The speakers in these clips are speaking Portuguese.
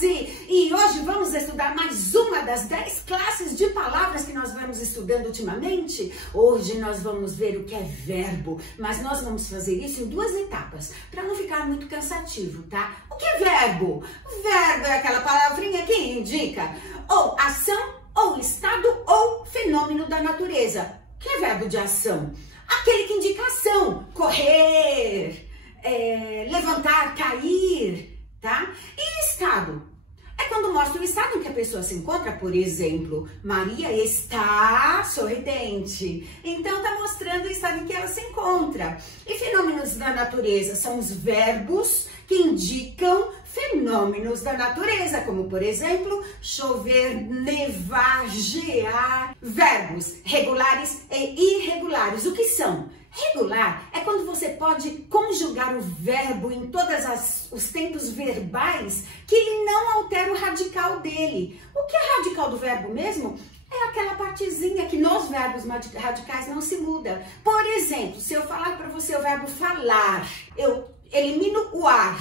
Rose! E hoje vamos estudar mais uma das 10 classes de palavras que nós vamos estudando ultimamente. Hoje nós vamos ver o que é verbo, mas nós vamos fazer isso em 2 etapas, para não ficar muito cansativo, tá? O que é verbo? Verbo é aquela palavrinha que indica ou ação, ou estado, ou fenômeno da natureza. O que é verbo de ação? Aquele que indica ação, correr, levantar, cair, tá? E estado? É quando mostra o estado em que a pessoa se encontra, por exemplo, Maria está sorridente. Então, está mostrando o estado em que ela se encontra. E fenômenos da natureza são os verbos que indicam fenômenos da natureza, como, por exemplo, chover, nevar, gear. Verbos regulares e irregulares. O que são? Regular é quando você pode conjugar o verbo em todos os tempos verbais que ele não altera o radical dele. O que é radical do verbo mesmo? É aquela partezinha que nos verbos radicais não se muda. Por exemplo, se eu falar para você o verbo falar, eu elimino o ar.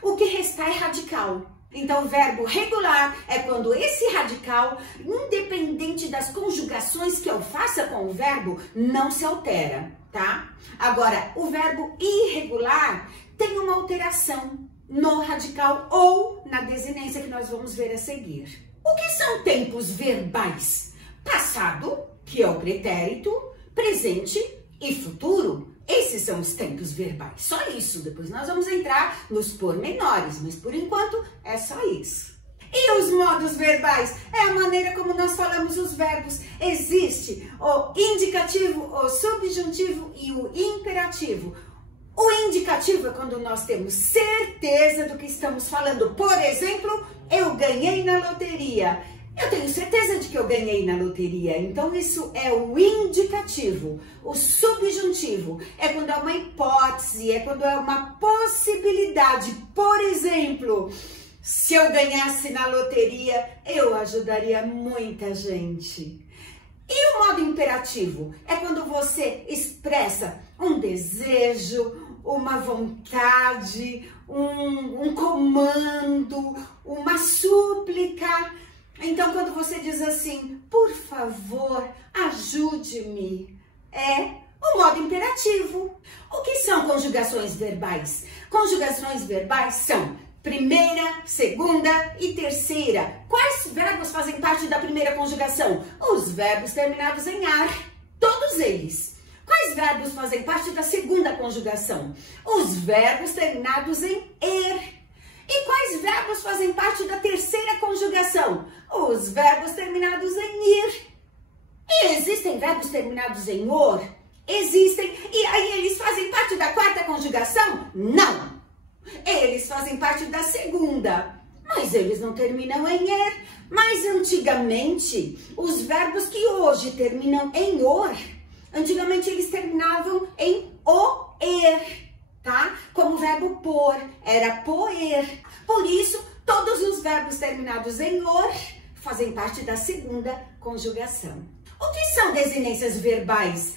O que restar é radical. Então, o verbo regular é quando esse radical, independente das conjugações que eu faça com o verbo, não se altera, tá? Agora, o verbo irregular tem uma alteração no radical ou na desinência que nós vamos ver a seguir. O que são tempos verbais? Passado, que é o pretérito, presente e futuro. Esses são os tempos verbais, só isso. Depois nós vamos entrar nos pormenores, mas por enquanto é só isso. E os modos verbais? É a maneira como nós falamos os verbos. Existe o indicativo, o subjuntivo e o imperativo. O indicativo é quando nós temos certeza do que estamos falando. Por exemplo, eu ganhei na loteria. Eu tenho certeza de que eu ganhei na loteria, então isso é o indicativo. O subjuntivo é quando é uma hipótese, é quando é uma possibilidade. Por exemplo, se eu ganhasse na loteria, eu ajudaria muita gente. E o modo imperativo é quando você expressa um desejo, uma vontade, um comando, uma súplica. Então, quando você diz assim, por favor, ajude-me, é o modo imperativo. O que são conjugações verbais? Conjugações verbais são primeira, segunda e terceira. Quais verbos fazem parte da primeira conjugação? Os verbos terminados em ar, todos eles. Quais verbos fazem parte da segunda conjugação? Os verbos terminados em er. E quais verbos fazem parte da terceira conjugação? Os verbos terminados em ir. E existem verbos terminados em or? Existem. E aí eles fazem parte da quarta conjugação? Não. Eles fazem parte da segunda. Mas eles não terminam em er. Mas antigamente, os verbos que hoje terminam em or, antigamente eles terminavam em o-er. Tá? Como o verbo pôr, era poer. Por isso, todos os verbos terminados em or fazem parte da segunda conjugação. O que são desinências verbais?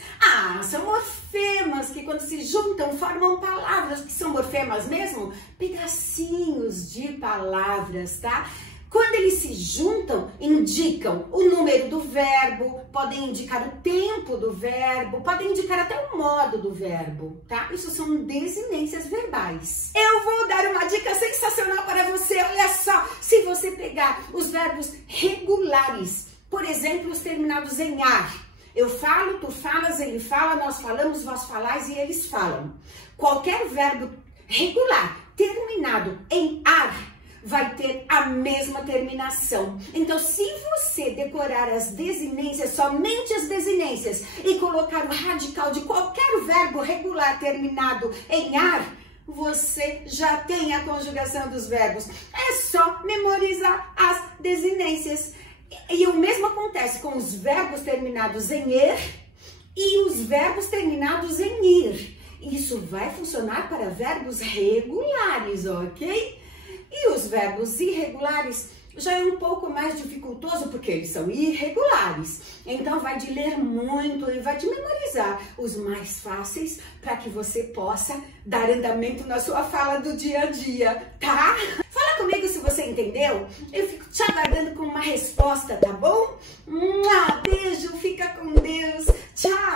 São morfemas que quando se juntam formam palavras. O que são morfemas mesmo? Pedacinhos de palavras, tá? Quando eles se juntam, indicam o número do verbo, podem indicar o tempo do verbo, podem indicar até o modo do verbo, tá? Isso são desinências verbais. Eu vou dar uma dica sensacional para você, olha só. Se você pegar os verbos regulares, por exemplo, os terminados em ar. Eu falo, tu falas, ele fala, nós falamos, vós falais e eles falam. Qualquer verbo regular terminado em ar vai ter a mesma terminação. Então, se você decorar as desinências, somente as desinências, e colocar o radical de qualquer verbo regular terminado em ar, você já tem a conjugação dos verbos. É só memorizar as desinências. E o mesmo acontece com os verbos terminados em er e os verbos terminados em ir. Isso vai funcionar para verbos regulares, ok? E os verbos irregulares já é um pouco mais dificultoso porque eles são irregulares. Então vai de ler muito e vai de memorizar os mais fáceis para que você possa dar andamento na sua fala do dia a dia, tá? Fala comigo se você entendeu. Eu fico te aguardando com uma resposta, tá bom? Beijo, fica com Deus. Tchau.